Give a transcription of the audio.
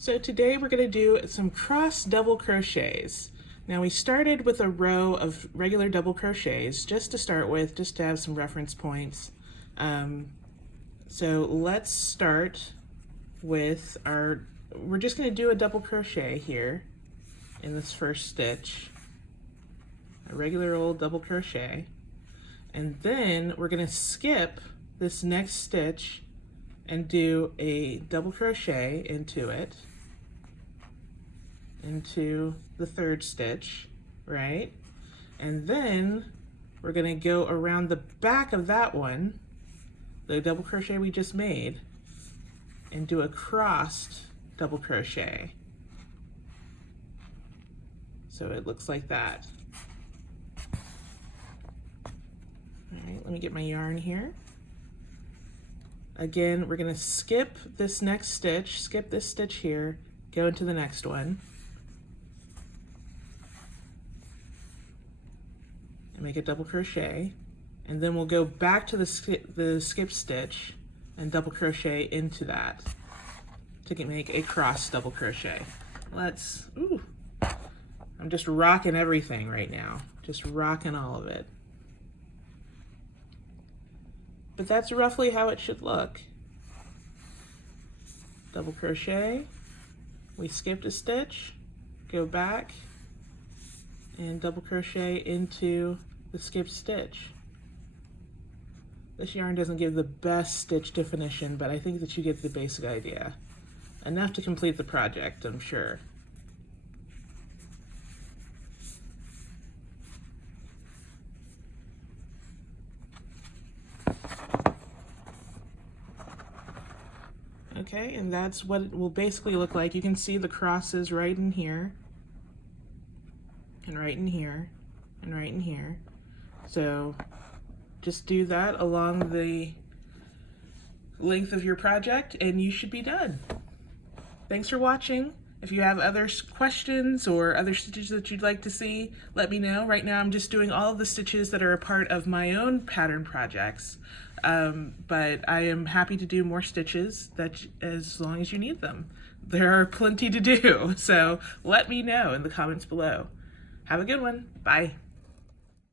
So today we're going to do some cross double crochets. Now we started with a row of regular double crochets just to start with, just to have some reference points. So let's start with we're just going to do a double crochet here in this first stitch, a regular old double crochet, and then we're going to skip this next stitch and do a double crochet into it, into the third stitch, right? And then we're going to go around the back of that one, the double crochet we just made, and do a crossed double crochet. So it looks like that. All right, let me get my yarn here. Again, we're going to skip this next stitch, skip this stitch here, go into the next one, and make a double crochet, and then we'll go back to the skip stitch and double crochet into that to make a cross double crochet. I'm just rocking everything right now, just rocking all of it. But that's roughly how it should look. Double crochet, we skipped a stitch, go back, and double crochet into the skipped stitch. This yarn doesn't give the best stitch definition, but I think that you get the basic idea. Enough to complete the project, I'm sure. Okay, and that's what it will basically look like. You can see the crosses right in here, and right in here, and right in here. So just do that along the length of your project and you should be done. Thanks for watching. If you have other questions or other stitches that you'd like to see, let me know. Right now I'm just doing all of the stitches that are a part of my own pattern projects. But I am happy to do more stitches as long as you need them. There are plenty to do, so let me know in the comments below. Have a good one. Bye.